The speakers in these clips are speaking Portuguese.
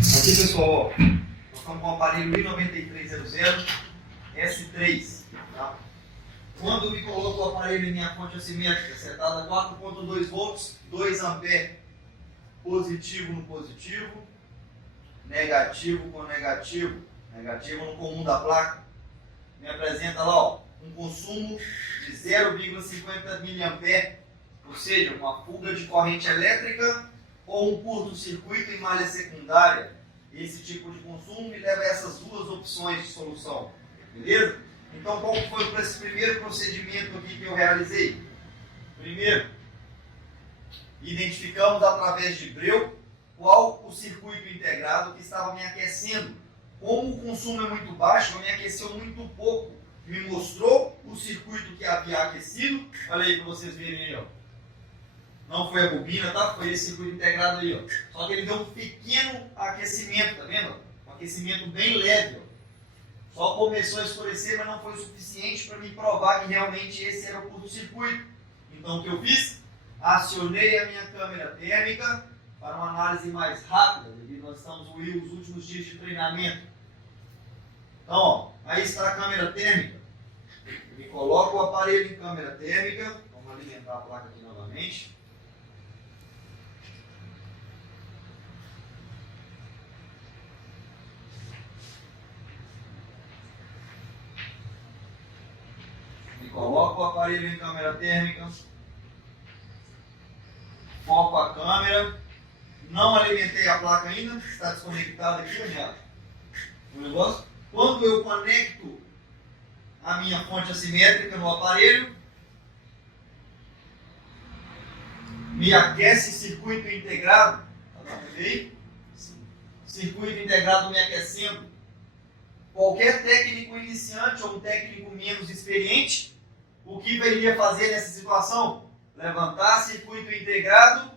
Aqui, pessoal, ó, nós estamos com o aparelho I9300 S3. Tá? Quando eu me coloco o aparelho em minha fonte assimétrica setada a 4.2 volts, 2 ampere, positivo no positivo, negativo com negativo, negativo no comum da placa, me apresenta lá, ó, um consumo de 0,50 mA, ou seja, uma fuga de corrente elétrica ou um curto-circuito em malha secundária. Esse tipo de consumo me leva a essas duas opções de solução, beleza? Então, qual foi esse primeiro procedimento aqui que eu realizei? Primeiro, identificamos através de Breu qual o circuito integrado que estava me aquecendo. Como o consumo é muito baixo, me aqueceu muito pouco. Me mostrou o circuito que havia aquecido. Olha aí para vocês verem aí, ó. Não foi a bobina, tá? Foi esse circuito integrado aí, ó. Só que ele deu um pequeno aquecimento, tá vendo? Um aquecimento bem leve, ó. Só começou a escurecer, mas não foi o suficiente para me provar que realmente esse era o curto-circuito. Então o que eu fiz? Acionei a minha câmera térmica para uma análise mais rápida, devido nós estamos nos últimos dias de treinamento. Então, ó, aí está a câmera térmica. Me coloco o aparelho em câmera térmica. Vamos alimentar a placa aqui novamente. Coloco o aparelho em câmera térmica, foco a câmera, não alimentei a placa ainda, está desconectada aqui, olha o negócio. Quando eu conecto a minha fonte assimétrica no aparelho, me aquece circuito integrado, tá vendo? Circuito integrado me aquecendo. Qualquer técnico iniciante ou um técnico menos experiente, o que iria fazer nessa situação? Levantar circuito integrado,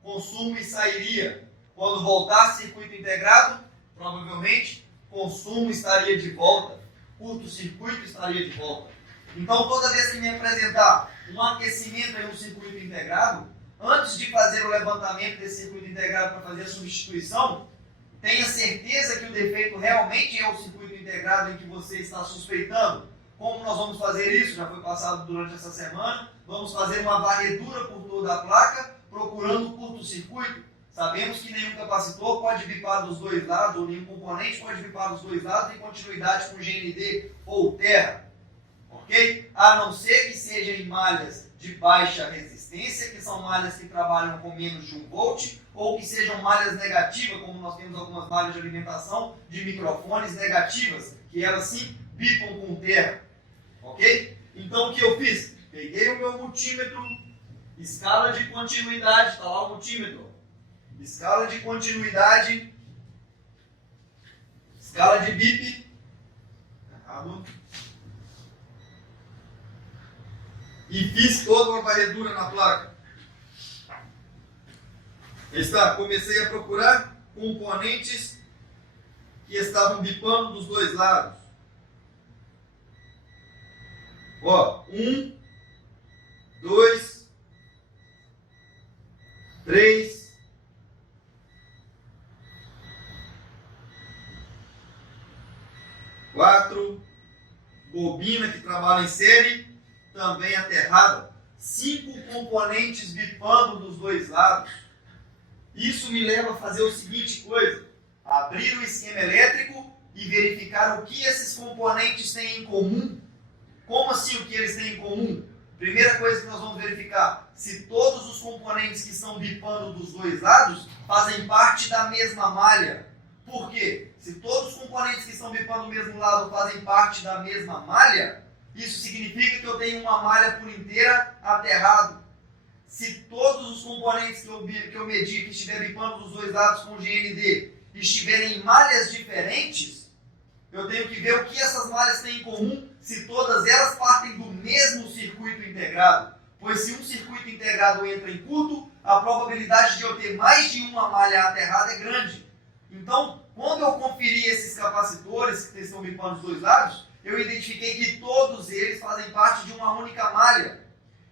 consumo e sairia. Quando voltasse circuito integrado, provavelmente consumo estaria de volta, curto-circuito estaria de volta. Então, toda vez que me apresentar um aquecimento em um circuito integrado, antes de fazer o levantamento desse circuito integrado para fazer a substituição, tenha certeza que o defeito realmente é o circuito integrado em que você está suspeitando. Como nós vamos fazer isso? Já foi passado durante essa semana. Vamos fazer uma varredura por toda a placa, procurando curto-circuito. Sabemos que nenhum capacitor pode bipar dos dois lados, ou nenhum componente pode bipar dos dois lados em continuidade com GND ou terra. Ok? A não ser que seja em malhas de baixa resistência, que são malhas que trabalham com menos de 1 volt, ou que sejam malhas negativas, como nós temos algumas malhas de alimentação de microfones negativas, que elas sim bipam com terra. Ok? Então o que eu fiz? Peguei o meu multímetro, escala de continuidade, está lá o multímetro. Escala de continuidade, escala de bip. Errado. E fiz toda uma varredura na placa. Está, comecei a procurar componentes que estavam bipando dos dois lados. Ó, 1, 2, 3, 4, bobina que trabalha em série, também aterrada. 5 componentes bipando dos dois lados. Isso me leva a fazer o seguinte coisa: abrir o esquema elétrico e verificar o que esses componentes têm em comum. Como assim o que eles têm em comum? Primeira coisa que nós vamos verificar, se todos os componentes que estão bipando dos dois lados fazem parte da mesma malha. Por quê? Se todos os componentes que estão bipando do mesmo lado fazem parte da mesma malha, isso significa que eu tenho uma malha por inteira aterrado. Se todos os componentes que eu medi, que estiverem bipando dos dois lados com GND, estiverem em malhas diferentes, eu tenho que ver o que essas malhas têm em comum, se todas elas partem do mesmo circuito integrado. Pois se um circuito integrado entra em curto, a probabilidade de eu ter mais de uma malha aterrada é grande. Então, quando eu conferi esses capacitores que estão bipando dos dois lados, eu identifiquei que todos eles fazem parte de uma única malha.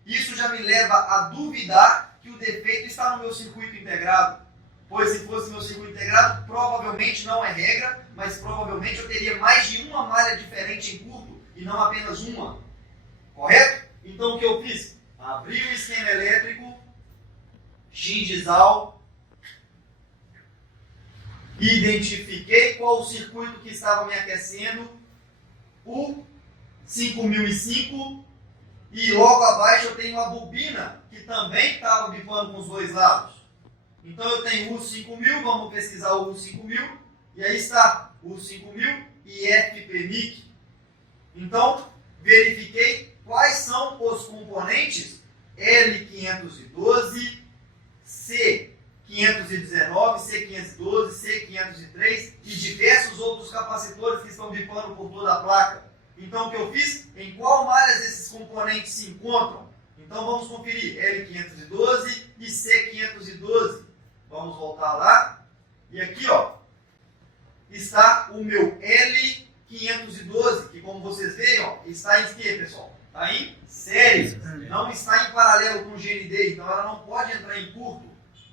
Isso já me leva a duvidar que o defeito está no meu circuito integrado. pois se fosse meu circuito integrado, provavelmente não é regra, mas provavelmente eu teria mais de uma malha diferente em curto e não apenas uma. Correto? Então o que eu fiz? Abri o esquema elétrico, XDISAL, identifiquei qual o circuito que estava me aquecendo, o 5005, e logo abaixo eu tenho a bobina, que também estava bipando com os dois lados. Então eu tenho o 5000, vamos pesquisar o 5000, e aí está o 5000 e FPMIC. Então, verifiquei quais são os componentes L512, C519, C512, C503 e diversos outros capacitores que estão bipando por toda a placa. Então, o que eu fiz? Em qual malhas esses componentes se encontram? Então, vamos conferir L512 e C512. Vamos voltar lá. E aqui, ó, está o meu L512, que como vocês veem, ó, está em quê, pessoal? Está em série. Não está em paralelo com o GND, então ela não pode entrar em curto.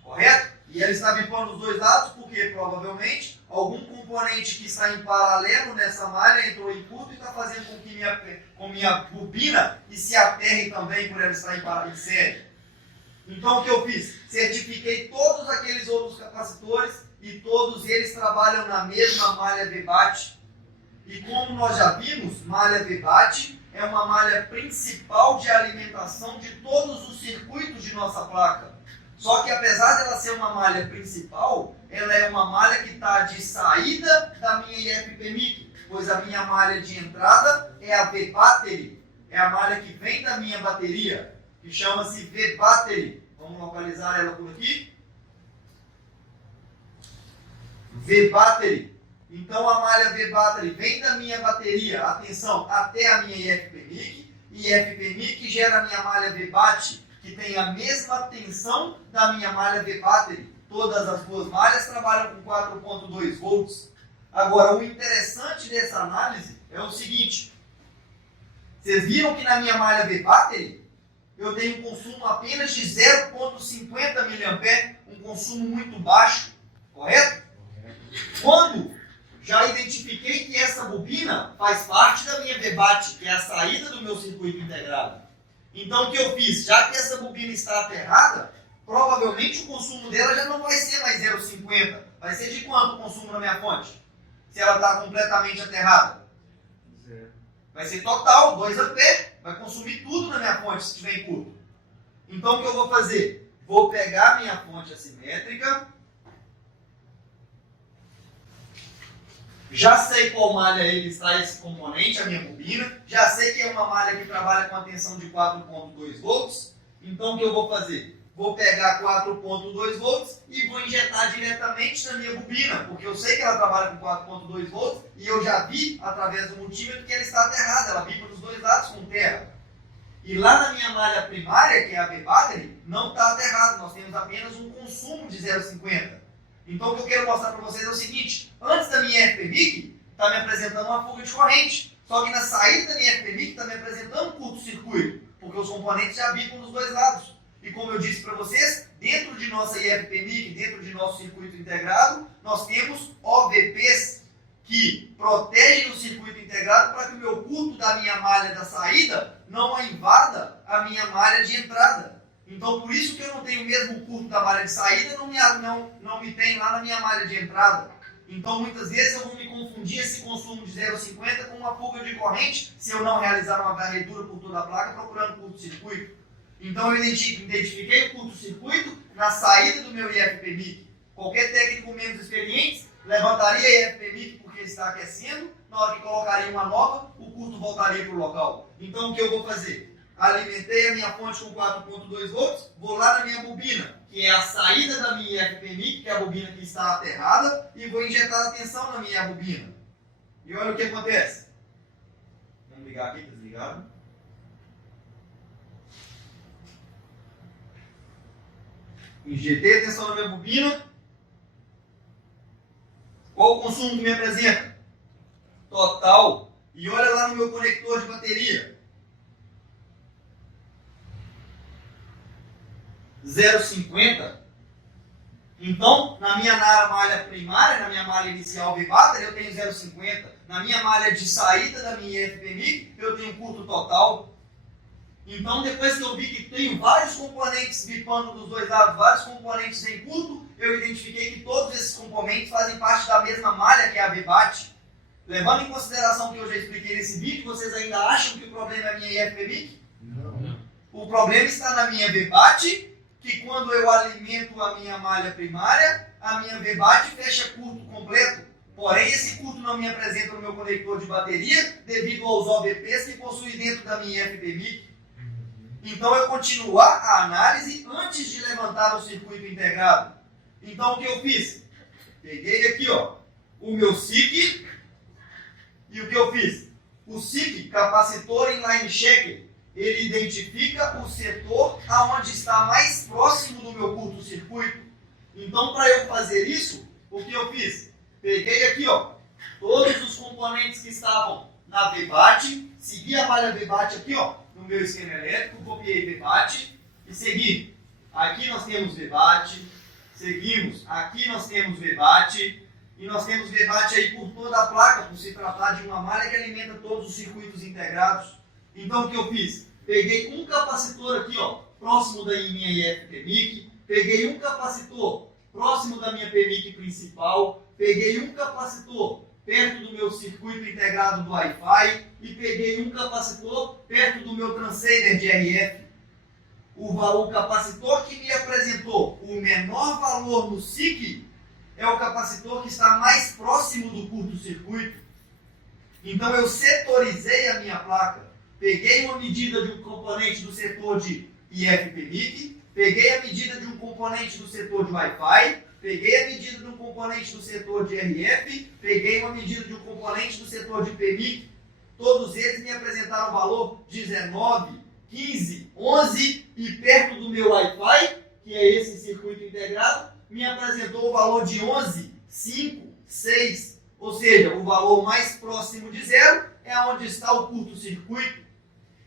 Correto? E ela está bipando os dois lados porque provavelmente algum componente que está em paralelo nessa malha entrou em curto e está fazendo com que minha bobina e se aterre também por ela estar em série. Então o que eu fiz? Certifiquei todos aqueles outros capacitores e todos eles trabalham na mesma malha VBAT. E como nós já vimos, malha VBAT é uma malha principal de alimentação de todos os circuitos de nossa placa. Só que apesar dela ser uma malha principal, ela é uma malha que está de saída da minha IFPMIC, pois a minha malha de entrada é a V-Battery, é a malha que vem da minha bateria, que chama-se V-Battery. Vamos localizar ela por aqui. V-Battery. Então a malha V-Battery vem da minha bateria, atenção, até a minha IFPMIC, e IFPMIC gera a minha malha V-Bat, que tem a mesma tensão da minha malha V-Battery. Todas as duas malhas trabalham com 4.2 volts. Agora, o interessante dessa análise é o seguinte. Vocês viram que na minha malha V-Battery eu tenho um consumo apenas de 0.50 mA, um consumo muito baixo, correto? Quando já identifiquei que essa bobina faz parte da minha V-Bat, que é a saída do meu circuito integrado. Então o que eu fiz? Já que essa bobina está aterrada, provavelmente o consumo dela já não vai ser mais 0,50. Vai ser de quanto o consumo na minha fonte? Se ela está completamente aterrada? Zero. Vai ser total, 2 A. Vai consumir tudo na minha fonte se estiver em curto. Então o que eu vou fazer? Vou pegar a minha fonte assimétrica. Já sei qual malha ele está esse componente, a minha bobina. Já sei que é uma malha que trabalha com a tensão de 4.2 volts. Então o que eu vou fazer? Vou pegar 4.2 volts e vou injetar diretamente na minha bobina, porque eu sei que ela trabalha com 4.2 volts e eu já vi através do multímetro que ela está aterrada, ela vibra dos dois lados com terra. E lá na minha malha primária, que é a V-Battery, não está aterrado, nós temos apenas um consumo de 0,50. Então o que eu quero mostrar para vocês é o seguinte: antes da minha FPMIC, está me apresentando uma fuga de corrente, só que na saída da minha FPMIC está me apresentando um curto-circuito, porque os componentes já bipam dos dois lados. E como eu disse para vocês, dentro de nossa IFPMIC, dentro de nosso circuito integrado, nós temos OVPs que protegem o circuito integrado para que o meu curto da minha malha da saída não invada a minha malha de entrada. Então, por isso que eu não tenho o mesmo curto da malha de saída, não me tem lá na minha malha de entrada. Então, muitas vezes eu vou me confundir esse consumo de 0,50 com uma fuga de corrente, se eu não realizar uma varredura por toda a placa procurando curto-circuito. Então, eu identifiquei o curto-circuito na saída do meu IFPMIC. Qualquer técnico menos experiente levantaria a IFPMIC porque está aquecendo, na hora que colocaria uma nova, o curto voltaria para o local. Então, o que eu vou fazer? Alimentei a minha fonte com 4.2 volts, vou lá na minha bobina, que é a saída da minha IFPMIC, que é a bobina que está aterrada, e vou injetar a tensão na minha bobina. E olha o que acontece. Vamos ligar aqui, desligado. Injetei a tensão na minha bobina. Qual o consumo que me apresenta? Total. E olha lá no meu conector de bateria. 0,50. Então, na minha malha primária, na minha malha inicial V-Batter, eu tenho 0,50. Na minha malha de saída da minha IFPMIC, eu tenho curto total. Então, depois que eu vi que tenho vários componentes bipando dos dois lados, vários componentes em curto, eu identifiquei que todos esses componentes fazem parte da mesma malha, que é a V-BAT. Levando em consideração o que eu já expliquei nesse vídeo, vocês ainda acham que o problema é a minha IFPMIC? Não. O problema está na minha V-BAT, que quando eu alimento a minha malha primária, a minha V-BAT fecha curto completo. Porém, esse curto não me apresenta no meu conector de bateria devido aos OBPs que possui dentro da minha IFPMIC. Então, eu continuar a análise antes de levantar o circuito integrado. Então, o que eu fiz? Peguei aqui, ó, o meu SIC e o que eu fiz? O SIC, capacitor inline checker, ele identifica o setor aonde está mais próximo do meu curto-circuito. Então, para eu fazer isso, o que eu fiz? Peguei aqui, ó, todos os componentes que estavam na V-BAT, segui a malha V-BAT aqui, ó, no meu esquema elétrico, copiei V-BAT e segui. Aqui nós temos V-BAT, seguimos, aqui nós temos V-BAT, e nós temos V-BAT aí por toda a placa, por se tratar de uma malha que alimenta todos os circuitos integrados. Então o que eu fiz? Peguei um capacitor aqui, ó, próximo da minha IFPMIC, peguei um capacitor próximo da minha PMIC principal, peguei um capacitor perto do meu circuito integrado do Wi-Fi e peguei um capacitor perto do meu transceiver de RF. O capacitor que me apresentou o menor valor no SIC é o capacitor que está mais próximo do curto-circuito. Então eu setorizei a minha placa. Peguei uma medida de um componente do setor de IFPMIC, peguei a medida de um componente do setor de Wi-Fi, peguei a medida de um componente do setor de RF, peguei uma medida de um componente do setor de PMIC. Todos eles me apresentaram o valor 19, 15, 11 e perto do meu Wi-Fi, que é esse circuito integrado, me apresentou o valor de 11, 5, 6, ou seja, o valor mais próximo de zero é onde está o curto-circuito.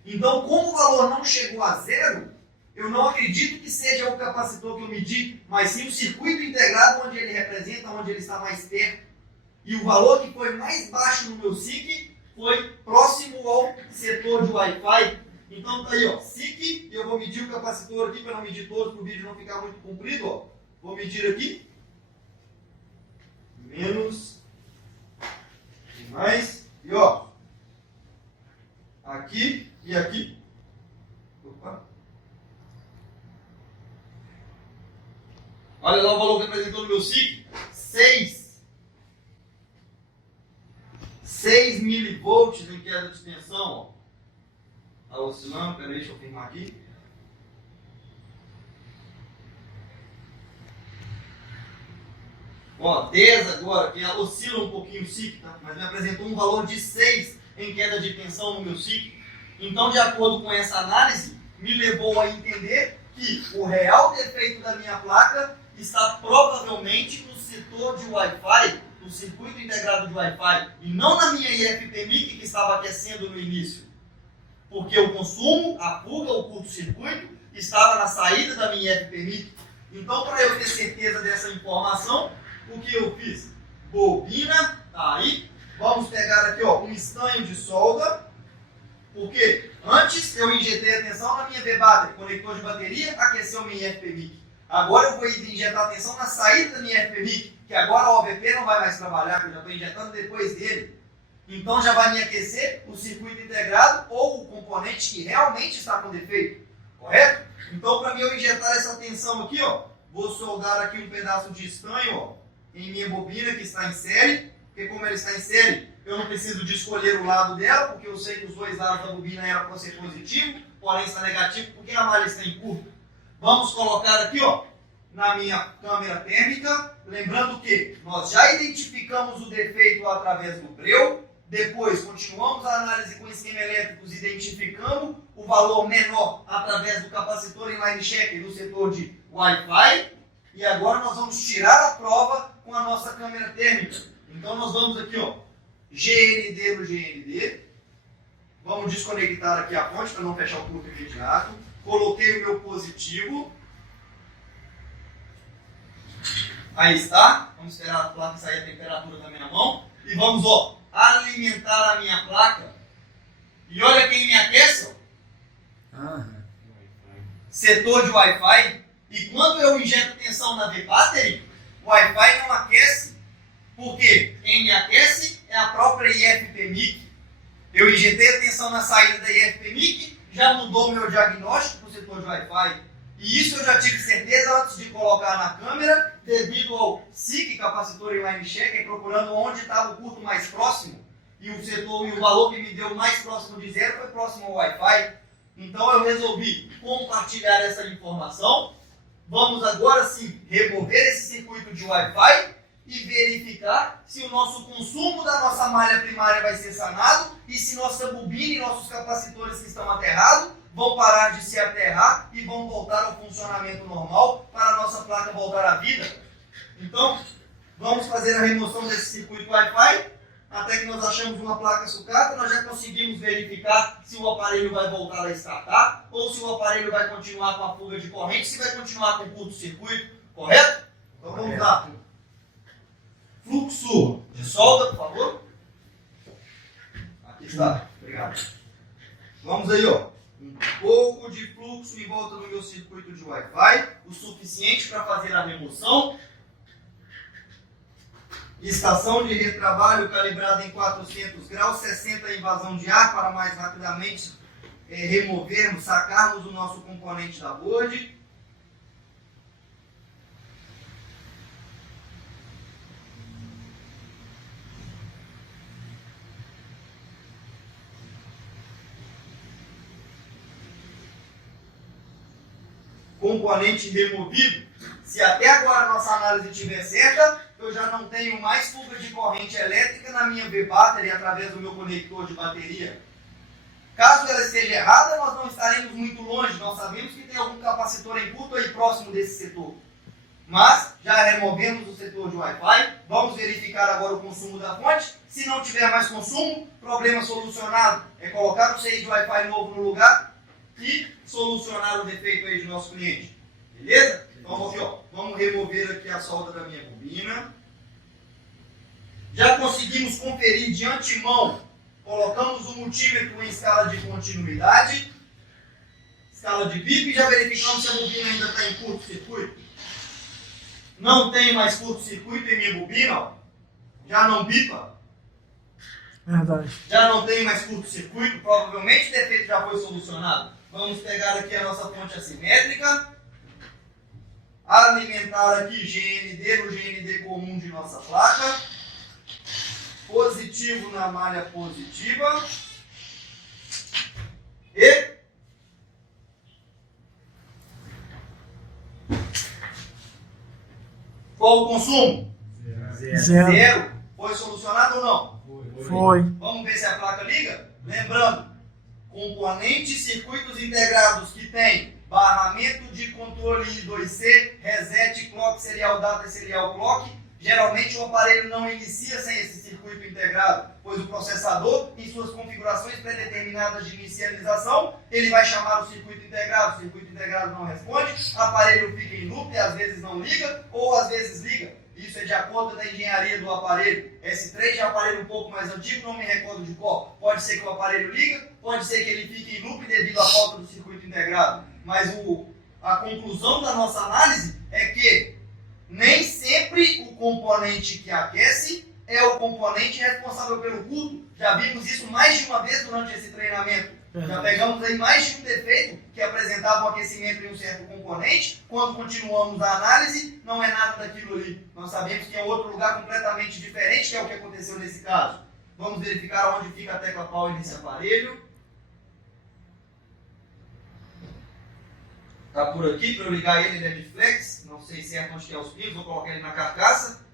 Então, como o valor não chegou a zero, eu não acredito que seja o capacitor que eu medi, mas sim o circuito integrado onde ele representa, onde ele está mais perto. E o valor que foi mais baixo no meu SIC foi próximo ao setor de Wi-Fi. Então tá aí, ó, SIC, e eu vou medir o capacitor aqui para não medir todos, para o vídeo não ficar muito comprido, ó. Vou medir aqui. Menos. E mais. E ó. Aqui e aqui. Opa. Olha lá o valor que apresentou no meu SIC. 6 milivolts em queda de tensão. Está oscilando, peraí, deixa eu firmar aqui. Ó, 10 agora, que oscila um pouquinho o SIC, tá? Mas me apresentou um valor de 6 em queda de tensão no meu SIC. Então, de acordo com essa análise, me levou a entender que o real defeito da minha placa está provavelmente no setor de Wi-Fi, no circuito integrado de Wi-Fi, e não na minha IFPMIC que estava aquecendo no início. Porque o consumo, a fuga, o curto-circuito, estava na saída da minha IFPMIC. Então, para eu ter certeza dessa informação, o que eu fiz? Bobina, tá aí. Vamos pegar aqui, ó, um estanho de solda. Porque antes eu injetei a tensão na minha V-Batter, conector de bateria, aqueceu minha IFPMIC. Agora eu vou injetar a tensão na saída da minha IFPMIC, que agora o OVP não vai mais trabalhar, que eu já estou injetando depois dele. Então já vai me aquecer o circuito integrado ou o componente que realmente está com defeito, correto? Então para mim eu injetar essa tensão aqui, ó, vou soldar aqui um pedaço de estanho, ó, em minha bobina que está em série, porque como ela está em série, eu não preciso de escolher o lado dela, porque eu sei que os dois lados da bobina eram para ser positivo, porém está negativo porque a malha está em curto. Vamos colocar aqui, ó, na minha câmera térmica, lembrando que nós já identificamos o defeito através do breu, depois continuamos a análise com esquema elétricos, identificamos o valor menor através do capacitor inline checker no setor de Wi-Fi, e agora nós vamos tirar a prova com a nossa câmera térmica. Então nós vamos aqui, ó, GND no GND, vamos desconectar aqui a fonte para não fechar o curto imediato, coloquei o meu positivo, Aí está. Vamos esperar a placa sair a temperatura da minha mão. E vamos, ó, alimentar a minha placa. E olha quem me aquece, ó. Setor de Wi-Fi. E quando eu injeto tensão na V-Battery, o Wi-Fi não aquece. Por quê? Quem me aquece é a própria IFPMIC. Eu injetei a tensão na saída da IFPMIC, já mudou meu diagnóstico para o setor de Wi-Fi. E isso eu já tive certeza antes de colocar na câmera, devido ao SIC, capacitor inline checker, procurando onde estava o curto mais próximo. E o setor e o valor que me deu mais próximo de zero foi próximo ao Wi-Fi. Então eu resolvi compartilhar essa informação. Vamos agora sim remover esse circuito de Wi-Fi e verificar se o nosso consumo da nossa malha primária vai ser sanado e se nossa bobina e nossos capacitores que estão aterrados vão parar de se aterrar e vão voltar ao funcionamento normal para a nossa placa voltar à vida. Então, vamos fazer a remoção desse circuito Wi-Fi até que nós achamos uma placa sucata. Nós já conseguimos verificar se o aparelho vai voltar a startar ou se o aparelho vai continuar com a fuga de corrente, se vai continuar com curto-circuito, correto? Então vamos lá. Fluxo de solda, por favor. Aqui está. Obrigado. Vamos aí, ó. Um pouco de fluxo em volta do meu circuito de Wi-Fi, o suficiente para fazer a remoção. Estação de retrabalho calibrada em 400 graus, 60 invasão de ar para mais rapidamente removermos, sacarmos o nosso componente da board. Componente removido. Se até agora a nossa análise estiver certa, eu já não tenho mais fuga de corrente elétrica na minha V-Battery através do meu conector de bateria. Caso ela esteja errada, nós não estaremos muito longe. Nós sabemos que tem algum capacitor em curto aí próximo desse setor. Mas já removemos o setor de Wi-Fi. Vamos verificar agora o consumo da fonte. Se não tiver mais consumo, problema solucionado. É colocar o CI de Wi-Fi novo no lugar e solucionar o defeito aí do nosso cliente. Beleza? Então aqui, ó, vamos remover aqui a solda da minha bobina. Já conseguimos conferir de antemão. Colocamos o multímetro em escala de continuidade. Escala de bip. Já verificamos se a bobina ainda está em curto-circuito. Não tem mais curto-circuito em minha bobina. Ó. Já não bipa. Verdade. Já não tem mais curto-circuito. Provavelmente o defeito já foi solucionado. Vamos pegar aqui a nossa fonte assimétrica. Alimentar aqui GND no GND comum de nossa placa. Positivo na malha positiva. E qual o consumo? Zero. Foi solucionado ou não? Foi. Vamos ver se a placa liga? Lembrando, componentes circuitos integrados que tem barramento de controle I2C, reset, clock, serial data e serial clock. Geralmente o aparelho não inicia sem esse circuito integrado, pois o processador, em suas configurações pré-determinadas de inicialização, ele vai chamar o circuito integrado não responde, o aparelho fica em loop, às vezes não liga ou às vezes liga. Isso é de acordo da engenharia do aparelho. S3 é um aparelho um pouco mais antigo, não me recordo de qual. Pode ser que o aparelho liga, pode ser que ele fique em loop devido à falta do circuito integrado. Mas a conclusão da nossa análise é que nem sempre o componente que aquece é o componente responsável pelo curto. Já vimos isso mais de uma vez durante esse treinamento. Já pegamos aí mais de um defeito que apresentava um aquecimento em um certo componente. Quando continuamos a análise, não é nada daquilo ali. Nós sabemos que é outro lugar completamente diferente, que é o que aconteceu nesse caso. Vamos verificar onde fica a tecla power nesse aparelho. Está por aqui, para eu ligar ele é de flex. Não sei certo onde que é os pinos, vou colocar ele na carcaça.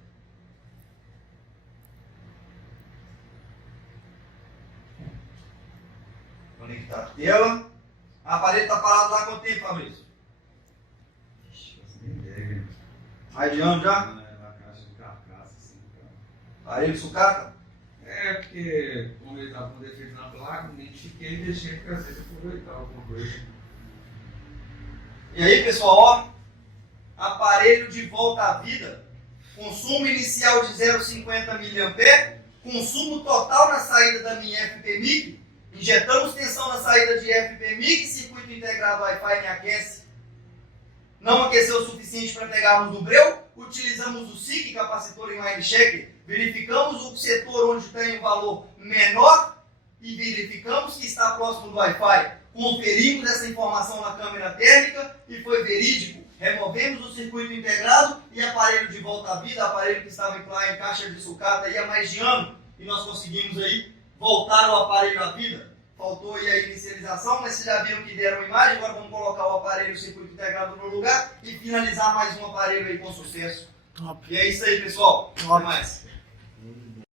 Conectar a tela. O aparelho está parado lá há quanto tempo, Fabrício? Mais de ano já? Na caixa de carcaça, assim, cara. Aparelho sucata? É, porque como ele estava com defeito na placa, identifiquei e deixei porque às vezes aproveitar alguma coisa. E aí, pessoal, ó, aparelho de volta à vida. consumo inicial de 0,50 mA, consumo total na saída da minha FPMIC, injetamos tensão na saída de FPMIC, circuito integrado Wi-Fi me aquece, não aqueceu o suficiente para pegarmos no breu, utilizamos o SIC, capacitor inline checker, verificamos o setor onde tem um valor menor e verificamos que está próximo do Wi-Fi. Conferimos essa informação na câmera térmica e foi verídico. Removemos o circuito integrado e aparelho de volta à vida, aparelho que estava em caixa de sucata há mais de ano, e nós conseguimos aí voltar o aparelho à vida. Faltou aí a inicialização, mas vocês já viram que deram imagem, agora vamos colocar o aparelho, o circuito integrado no lugar e finalizar mais um aparelho aí com sucesso. Top. E é isso aí, pessoal. Até mais.